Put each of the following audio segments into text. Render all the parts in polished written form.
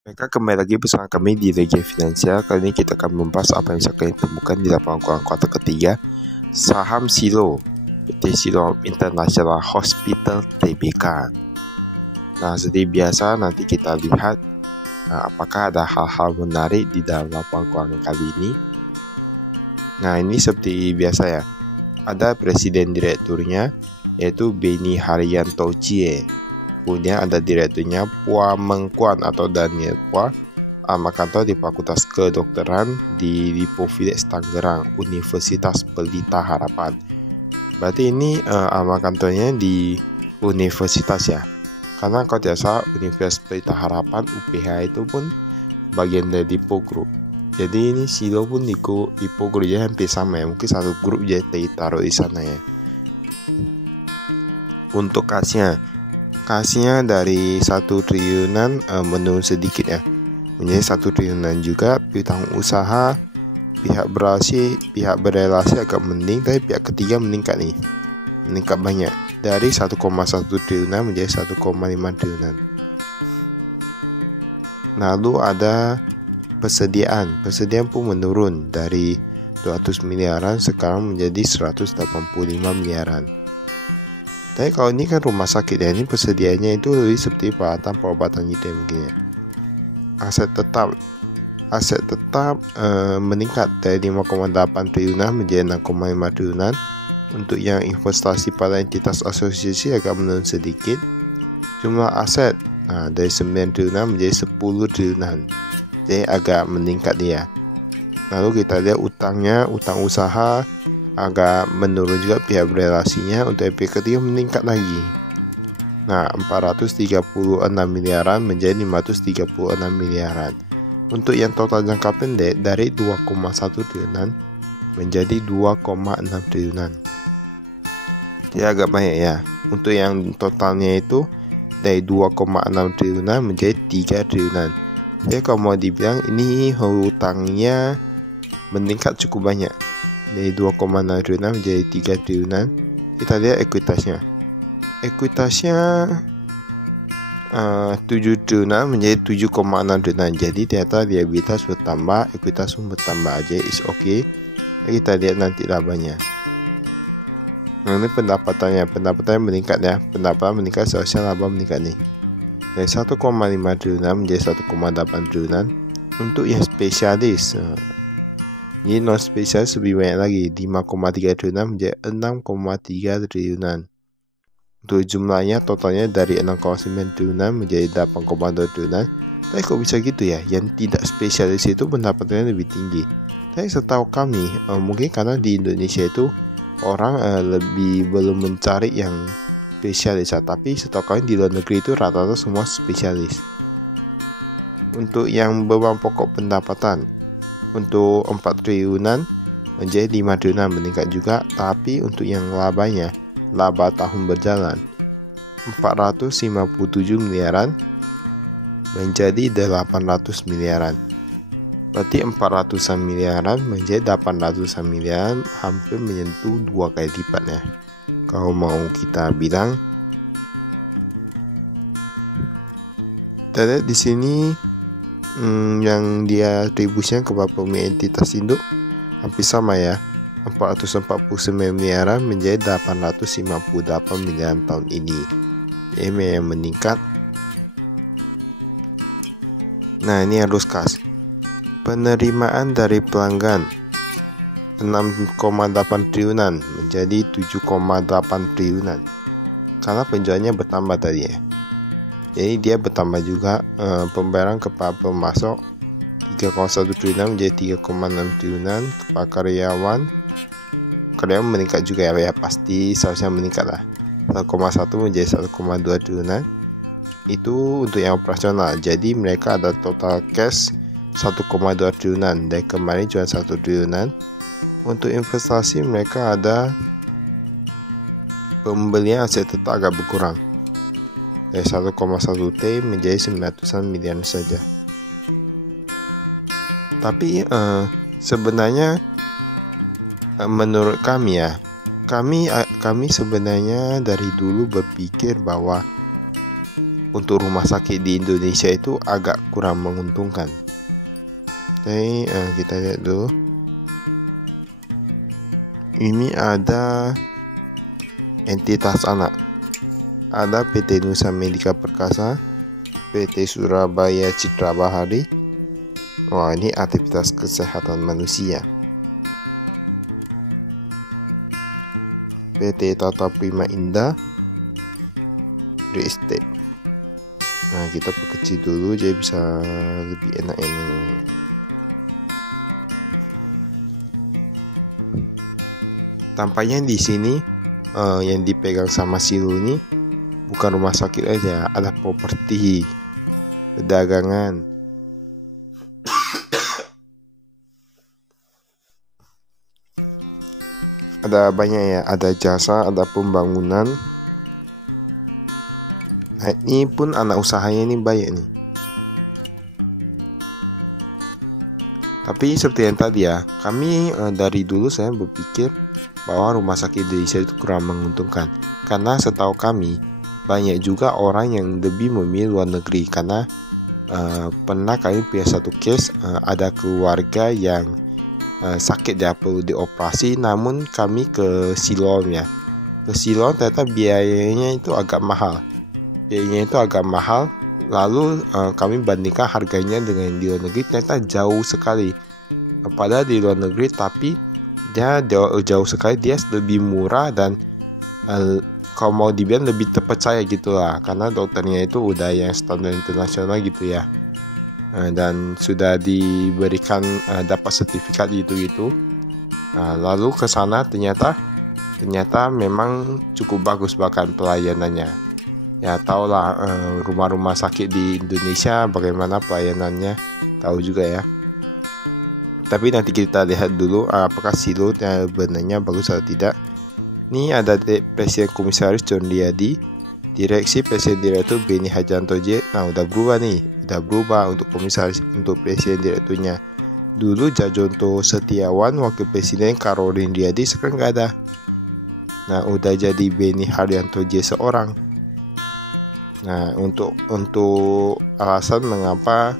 Mereka kembali lagi bersama kami di Legia Finansial. Kali ini kita akan membahas apa yang bisa kalian temukan di lapangan keuangan kuartal ketiga. Saham Silo, PT Silo International Hospital Tbk. Nah, seperti biasa nanti kita lihat apakah ada hal-hal menarik di dalam lapangan keuangan kali ini. Nah, ini seperti biasa ya. Ada presiden direkturnya yaitu Beni Haryanto Cie. Kemudian ada direkturnya Pua Mengkuan atau Daniel Pua, kantor di Fakultas Kedokteran di Lipofilex Tangerang, Universitas Pelita Harapan. Berarti ini kantornya di universitas ya. Karena kalau tidak salah Universitas Pelita Harapan UPH itu pun bagian dari Lipo Group. Jadi ini Silo pun Lipo Group ya, hampir sama ya. Mungkin satu grup jadi ditaruh di sana ya. Untuk kasnya dari 1 triliunan menurun sedikit ya, menjadi 1 triliunan juga. Piutang usaha pihak berelasi agak mending, tapi pihak ketiga meningkat banyak dari 1,1 triliunan menjadi 1,5 triliunan. Lalu ada persediaan pun menurun dari 200 miliaran sekarang menjadi 185 miliaran. Tapi kalau ini kan rumah sakit ya, ini persediaannya itu lebih seperti peralatan pengobatan gitu ya mungkin ya. Aset tetap meningkat dari 5,8 triliunan menjadi 6,5 triliunan. Untuk yang investasi pada entitas asosiasi agak menurun sedikit. Jumlah aset dari 9 triliunan menjadi 10 triliunan. Jadi agak meningkat dia. Lalu kita lihat utang usaha agak menurun juga, pihak berelasinya. Untuk pihak ketiga meningkat lagi. Nah, 436 miliaran menjadi 536 miliaran. Untuk yang total jangka pendek dari 2,1 triliunan menjadi 2,6 triliunan. Jadi agak banyak ya. Untuk yang totalnya itu dari 2,6 triliunan menjadi 3 triliunan. Jadi kalau mau dibilang ini hutangnya meningkat cukup banyak. Dari 2,6 triliunan menjadi 3 triliunan. Kita lihat ekuitasnya 7 triliunan menjadi 7,6 triliunan. Jadi ternyata liabilitas bertambah, ekuitas pun bertambah aja, is okay. Kita lihat nanti labanya. Nah, ini pendapatannya meningkat ya. Pendapatan meningkat, seharusnya laba meningkat nih. Dari 1,5 triliunan menjadi 1,8 triliunan. Untuk yang spesialis, ini non spesialis lebih banyak lagi, 5,3 triliunan menjadi 6,3 triliunan. Untuk jumlahnya totalnya dari 6,9 triliunan menjadi 8,2 triliunan. Tapi kok bisa gitu ya? Yang tidak spesialis itu pendapatannya lebih tinggi. Tapi setahu kami mungkin karena di Indonesia itu orang lebih belum mencari yang spesialis ya. Tapi setahu kami di luar negeri itu rata-rata semua spesialis. Untuk yang beban pokok pendapatan untuk 4 triliunan menjadi 5 triliunan, meningkat juga. Tapi untuk yang labanya, laba tahun berjalan 457 miliaran menjadi 800 miliaran. Berarti 400-an miliaran menjadi 800-an miliaran, hampir menyentuh 2 kali lipatnya. Kalau mau kita bilang, kita lihat di sini yang dia atribusinya kepada pemilik entitas induk hampir sama ya, 449 miliaran menjadi 858 miliaran tahun ini. Jadi yang meningkat. Nah, ini harus kas. Penerimaan dari pelanggan 6,8 triliunan menjadi 7,8 triliunan. Karena penjualannya bertambah tadi ya. Jadi dia bertambah juga. Pembayaran kepada pemasok 3,1 triliunan menjadi 3,6 triliunan. Kepada karyawan meningkat juga ya, pasti seharusnya meningkat lah, 1,1 menjadi 1,2 triliunan. Itu untuk yang operasional. Jadi mereka ada total cash 1,2 triliunan, dari kemarin cuma 1 triliunan. Untuk investasi mereka ada pembelian aset tetap agak berkurang dari 1,1 T menjadi 900-an miliar saja. Tapi sebenarnya menurut kami ya, kami sebenarnya dari dulu berpikir bahwa untuk rumah sakit di Indonesia itu agak kurang menguntungkan. Jadi kita lihat dulu. Ini ada entitas anak. Ada PT Nusa Medika Perkasa, PT Surabaya Citra Bahari. Wah, ini aktivitas kesehatan manusia. PT Tata Prima Indah, Real Estate. Nah, kita perkecil dulu jadi bisa lebih enak ini. Tampaknya di sini yang dipegang sama Silo ini bukan rumah sakit aja, ada properti, perdagangan. Ada banyak ya, ada jasa, ada pembangunan. Nah, ini pun anak usahanya ini banyak nih. Tapi seperti yang tadi ya, kami dari dulu saya berpikir bahwa rumah sakit Indonesia itu kurang menguntungkan. Karena setahu kami banyak juga orang yang lebih memilih luar negeri. Karena pernah kami punya satu case, ada keluarga yang sakit dia perlu dioperasi, namun kami ke Siloam ya. Ke Siloam ternyata biayanya itu agak mahal. Lalu kami bandingkan harganya dengan di luar negeri, ternyata jauh sekali. Padahal di luar negeri tapi dia jauh sekali, dia lebih murah dan kalau mau dibilang lebih terpercaya gitu lah, karena dokternya itu udah yang standar internasional gitu ya. Dan sudah diberikan dapat sertifikat gitu. Lalu ke sana ternyata memang cukup bagus bahkan pelayanannya. Ya tahulah rumah-rumah sakit di Indonesia bagaimana pelayanannya, tahu juga ya. Tapi nanti kita lihat dulu apakah Silo benarnya bagus atau tidak. Ini ada Presiden Komisaris John Riyadi, Direksi Presiden Direktur Beni Harjanto J. Nah udah berubah untuk komisaris, untuk Presiden Direkturnya. Dulu Jajonto Setiawan, Wakil Presiden Karolin Riyadi, sekarang nggak ada. Nah udah jadi Beni Harjanto J seorang. Nah untuk alasan mengapa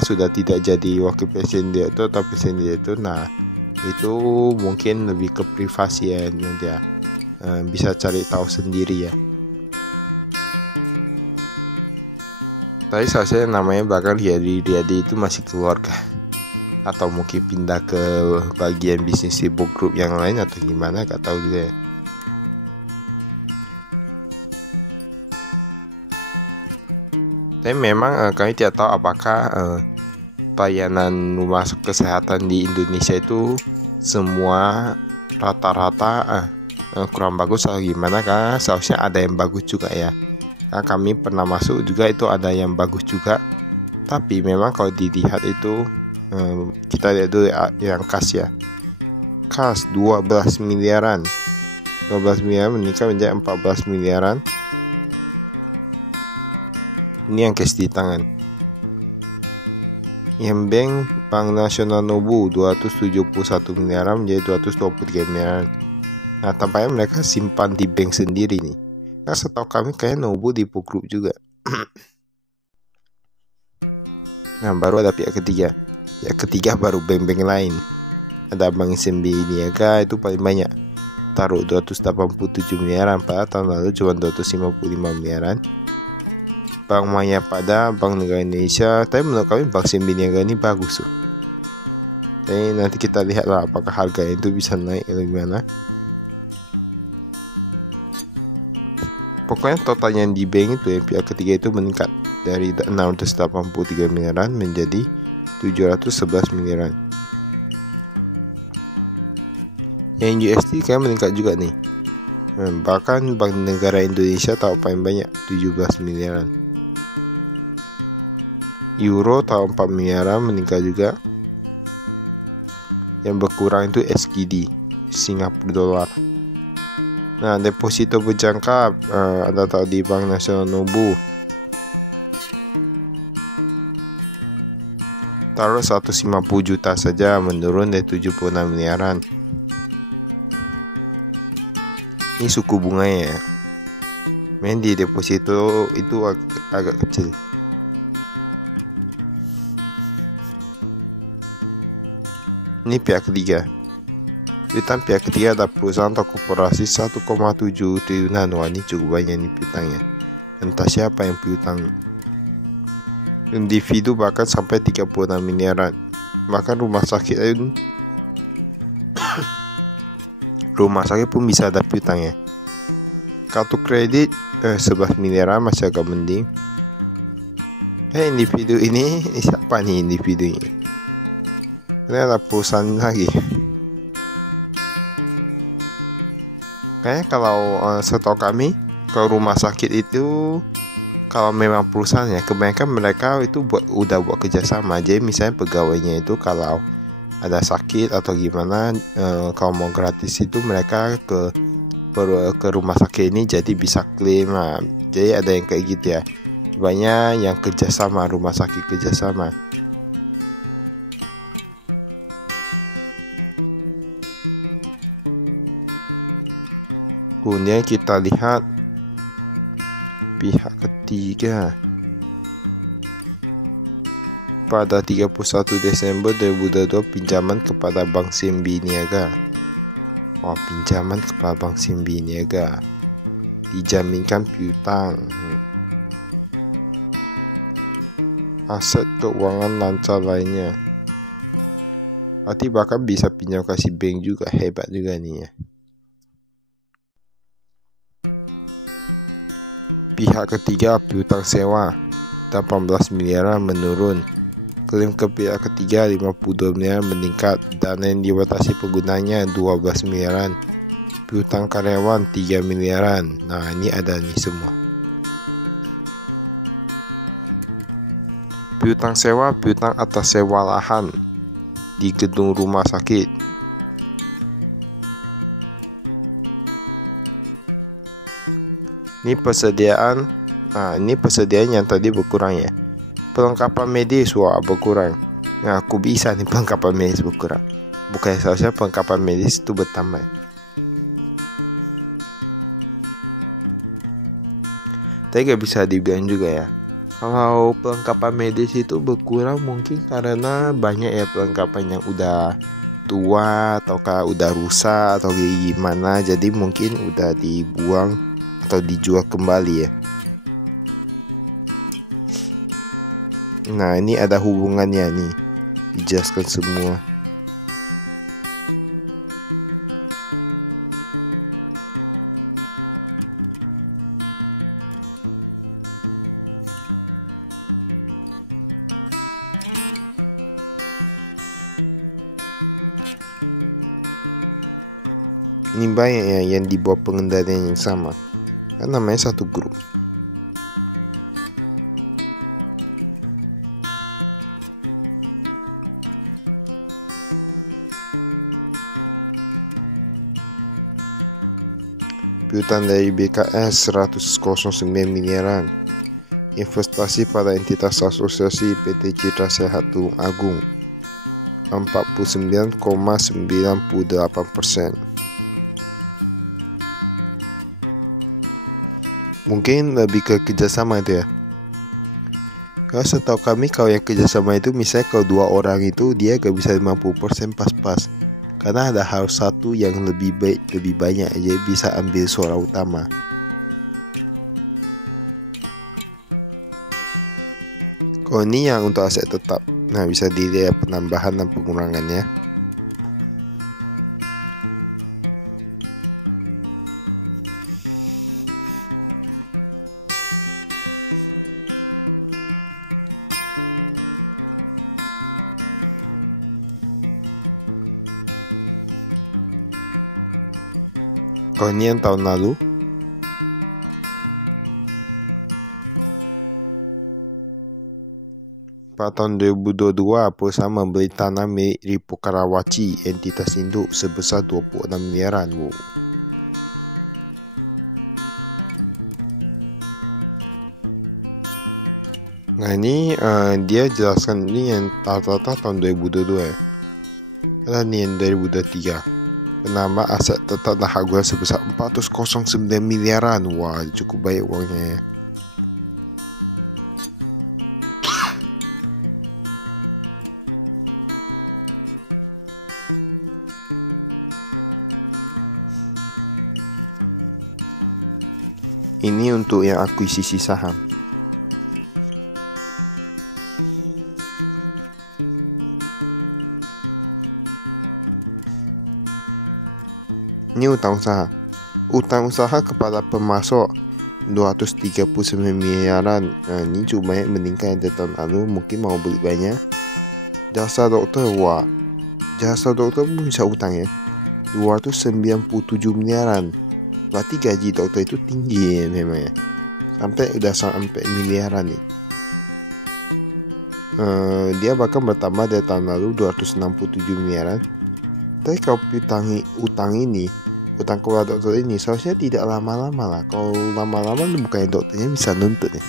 sudah tidak jadi Wakil Presiden Direktur atau Presiden Direktur, nah itu mungkin lebih ke privasi ya, nanti ya. Bisa cari tahu sendiri ya. Tadi saya namanya bahkan Riyadi itu masih keluarga, atau mungkin pindah ke bagian bisnis sibuk grup yang lain atau gimana, gak tahu juga ya. Tapi memang kami tidak tahu apakah pelayanan rumah kesehatan di Indonesia itu semua rata-rata kurang bagus atau gimana, karena seharusnya ada yang bagus juga ya. Nah, kami pernah masuk juga itu ada yang bagus juga. Tapi memang kalau dilihat itu kita lihat dulu yang kas ya. Kas 12 miliaran. 12 miliaran meningkat menjadi 14 miliaran. Ini yang cash di tangan. Yang Bank Nasional Nobu 271 miliaran menjadi 223 miliaran. Nah, tampaknya mereka simpan di bank sendiri nih. Nah, setahu kami kayak Nobu di Group juga. Nah, baru ada pihak ketiga. Pihak ketiga baru bank-bank lain. Ada Bank SMB Niaga, itu paling banyak. Taruh 287 miliaran, padahal tahun lalu cuma 255 miliaran. Bank Mayapada, Bank Negara Indonesia, tapi menurut kami Bank SMB Niaga ini bagus tuh. Jadi nanti kita lihatlah apakah harganya itu bisa naik atau gimana. Pokoknya totalnya di bank itu yang pihak ketiga itu meningkat dari 683 miliaran menjadi 711 miliaran. Yang USD kayak meningkat juga nih. Bahkan Bank Negara Indonesia tahu paling banyak 17 miliaran. Euro tahu 4 miliaran meningkat juga. Yang berkurang itu SGD, Singapura dolar. Nah, deposito berjangka Anda tahu di Bank Nasional Nobu. Taruh 150 juta saja, menurun dari 76 miliaran. Ini suku bunganya ya. Main di deposito itu agak kecil. Ini pihak ketiga. Piutang pihak ketiga ada perusahaan atau korporasi 1,7 triliunan. Wah, ini cukup banyak nih piutangnya. Entah siapa yang piutang. Individu bahkan sampai 36 miliaran. Bahkan rumah sakit pun bisa ada piutangnya. Kartu kredit 11 miliaran masih agak mending. Individu ini siapa nih individu ini? Ini ada perusahaan lagi. Kayaknya kalau setahu kami, kalau rumah sakit itu kalau memang perusahaan ya, kebanyakan mereka itu udah buat kerjasama. Jadi misalnya pegawainya itu kalau ada sakit atau gimana, kalau mau gratis itu mereka ke rumah sakit ini jadi bisa klaim. Nah, jadi ada yang kayak gitu ya. Banyak yang kerjasama, rumah sakit kerjasama. Kemudian kita lihat pihak ketiga. Pada 31 Desember 2022 pinjaman kepada Bank Simbi Niaga. Wah, pinjaman kepada Bank Simbi Niaga dijaminkan piutang. Aset keuangan lancar lainnya. Berarti bahkan bisa pinjam kasih bank juga, hebat juga nih ya. Pihak ketiga piutang sewa 18 miliaran menurun. Klaim ke pihak ketiga 52 miliaran meningkat. Dana yang dibatasi penggunanya 12 miliaran. Piutang karyawan 3 miliaran. Nah, ini ada nih semua. Piutang sewa, piutang atas sewa lahan di gedung rumah sakit. Ini persediaan. Nah, ini persediaan yang tadi berkurang ya. Perlengkapan medis berkurang. Nah, aku bisa nih perlengkapan medis berkurang. Bukan seharusnya perlengkapan medis itu bertambah. Tapi gak bisa dibilang juga ya. Kalau perlengkapan medis itu berkurang mungkin karena banyak ya perlengkapan yang udah tua ataukah udah rusak atau gimana. Jadi mungkin udah dibuang atau dijual kembali ya. Nah, ini ada hubungannya nih, dijelaskan semua. Ini banyak ya yang di bawah pengendalian yang sama. Kan namanya satu grup. Piutang dari BKS 109 miliaran. Investasi pada entitas asosiasi PT Citra Sehat Tulung Agung 49,98%. Mungkin lebih ke kerjasama itu ya. Kalau setahu kami kalau yang kerjasama itu misalnya kalau 2 orang itu dia gak bisa 50% pas-pas. Karena ada harus satu yang lebih baik, lebih banyak, jadi bisa ambil suara utama. Kalau ini yang untuk aset tetap. Nah, bisa dilihat penambahan dan pengurangannya. Kalau ini yang tahun lalu. Pada tahun 2022, perusahaan membeli tanah milik Ripo Karawaci, entitas induk sebesar 26 miliaran. Wow. Nah, ini dia jelaskan ini yang rata-rata tahun 2022 ya. Karena ini yang 2023. Penambah aset tetap hardware sebesar 409 miliaran. Wah, cukup baik uangnya ya. Ini untuk yang akuisisi saham. Ini utang usaha. Utang usaha kepada pemasok 239 miliaran. Ini cuma meningkat dari tahun lalu. Mungkin mau beli banyak. Jasa dokter, wah, jasa dokter pun bisa utang ya, 297 miliaran. Berarti gaji dokter itu tinggi ya memang ya, udah sampai miliaran nih. Dia bahkan bertambah dari tahun lalu 267 miliaran. Tapi kalau utang kepada dokter ini seharusnya tidak lama-lama lah. Kalau lama-lama bukannya dokternya bisa nuntut ya.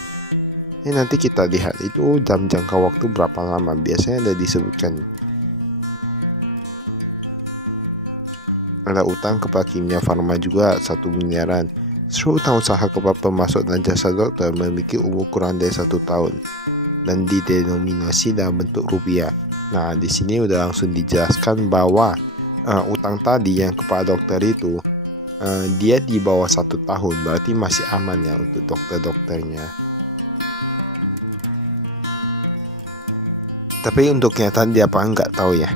Nanti kita lihat itu jangka waktu berapa lama, biasanya ada disebutkan. Ada utang kepada Kimia Farma juga 1 miliaran. Seluruh utang usaha kepada pemasok dan jasa dokter memiliki umur kurang dari 1 tahun dan didenominasi dalam bentuk rupiah. Nah, di sini udah langsung dijelaskan bahwa utang tadi yang kepada dokter itu dia di bawah 1 tahun, berarti masih aman ya untuk dokternya. Tapi untuk kenyataan dia apa nggak tahu ya.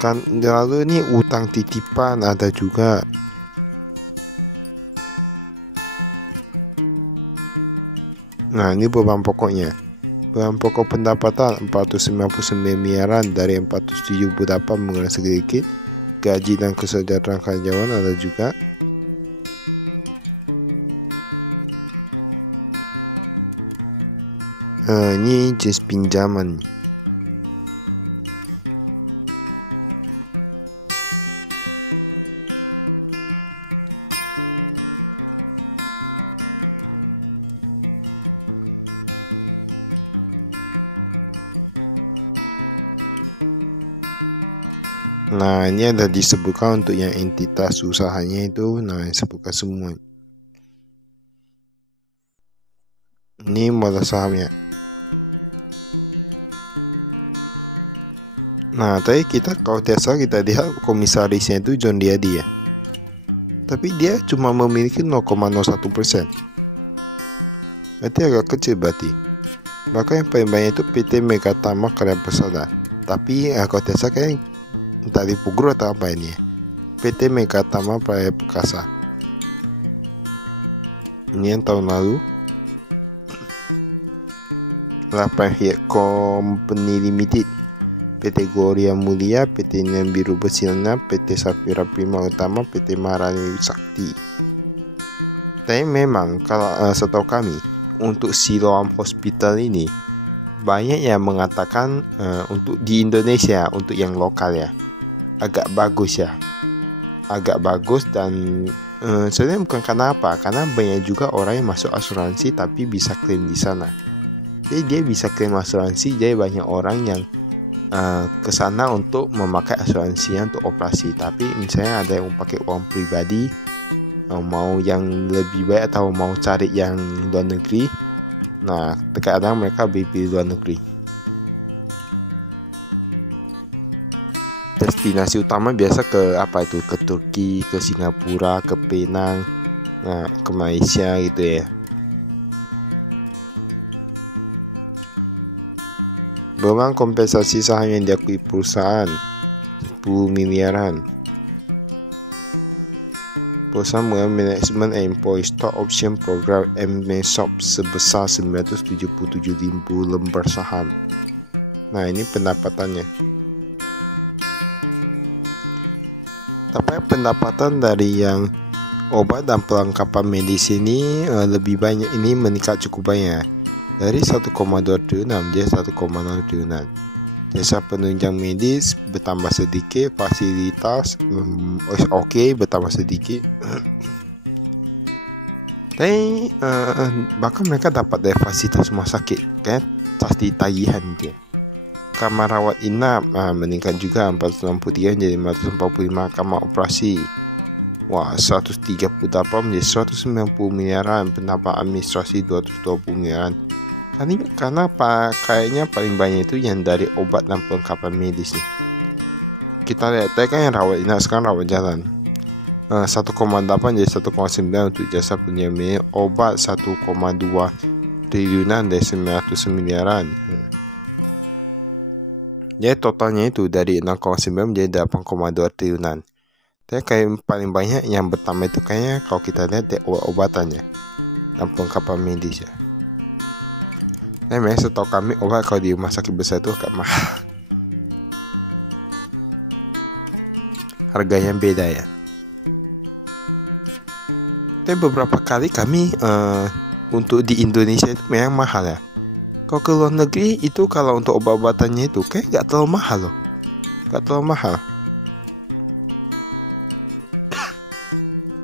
Kan lalu ini utang titipan ada juga. Nah, ini beban pokoknya. Beban pokok pendapatan 499 miliaran dari 478 mengurangi sedikit. Gaji dan kesejahteraan karyawan ada juga. Ini jenis pinjaman. Nah, ini ada disebutkan untuk yang entitas usahanya itu, nah disebutkan semua. Ini modal sahamnya. Nah, tadi kalau Tesla kita lihat komisarisnya itu John Diadi ya. Tapi dia cuma memiliki 0,01%. Berarti agak kecil berarti. Bahkan yang paling banyak itu PT Megatama Karya Persada. Tapi kalau Tesla kayak entah dipugur atau apa ini ya. PT Megatama Karya Perkasa. Ini yang tahun lalu. Lapahia Company Limited, PT Gloria Mulia, PT Niam Biru Bersirna, PT Safira Prima Utama, PT Maharani Sakti. Tapi memang kalau setahu kami untuk Siloam Hospital ini banyak yang mengatakan untuk di Indonesia, untuk yang lokal ya, agak bagus ya, agak bagus. Dan sebenarnya bukan karena apa, karena banyak juga orang yang masuk asuransi tapi bisa klaim di sana. Jadi dia bisa klaim asuransi, jadi banyak orang yang ke sana untuk memakai asuransinya untuk operasi. Tapi misalnya ada yang pakai uang pribadi, mau yang lebih baik atau mau cari yang luar negeri, nah terkadang mereka pilih luar negeri. Destinasi utama biasa ke apa itu, ke Turki, ke Singapura, ke Penang, nah ke Malaysia gitu ya. Beban kompensasi saham yang diakui perusahaan 10 miliaran. Perusahaan mengambil Management and Employee Stock Option Program (MESOP) sebesar 977.000 lembar saham. Nah, ini pendapatannya. Tapi pendapatan dari yang obat dan perlengkapan medis ini lebih banyak, ini meningkat cukup banyak. Dari 1,2 triliunan dia 1,0 triliunan. Jasa penunjang medis bertambah sedikit, fasilitas oke, bertambah sedikit. Tapi bahkan mereka dapat dari fasilitas rumah sakit, kayak pasti tagihan dia. kamar rawat inap meningkat juga 463 jadi 545 kamar operasi. Wah, 138 menjadi 190 miliaran, penambah administrasi 220 miliaran. Karena kayaknya paling banyak itu yang dari obat dan perlengkapan medis nih. Kita lihat tadi kan yang rawat inap, sekarang rawat jalan. 1,8 jadi 1,9 untuk jasa penyembuhan obat, 1,2 triliunan dari 900 miliaran. Jadi totalnya itu dari 6,9 menjadi 8,2 triliunan. Tapi kayak paling banyak yang pertama itu kayaknya kalau kita lihat dari obat-obatannya dan perlengkapan medis ya. Nah, memang setahu kami obat kalau di rumah sakit besar itu agak mahal. Harganya beda ya. Tapi beberapa kali kami untuk di Indonesia itu memang mahal ya. Kalau ke luar negeri itu kalau untuk obat-obatannya itu kayak gak terlalu mahal loh. Gak terlalu mahal.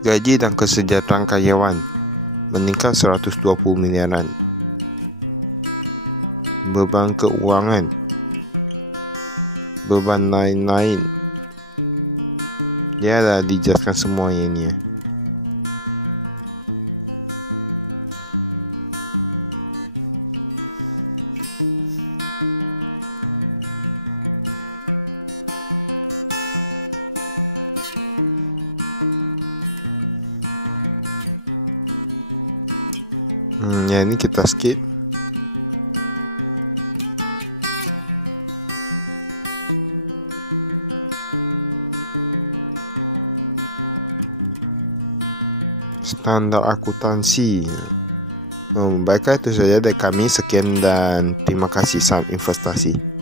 Gaji dan kesejahteraan karyawan meningkat 120 miliaran. Beban keuangan, beban lain-lain. Dia dah dijelaskan semuanya ini ya. Ya ini kita skip. Standar akuntansi. Baiklah, itu saja dari kami. Sekian dan terima kasih. Salam investasi.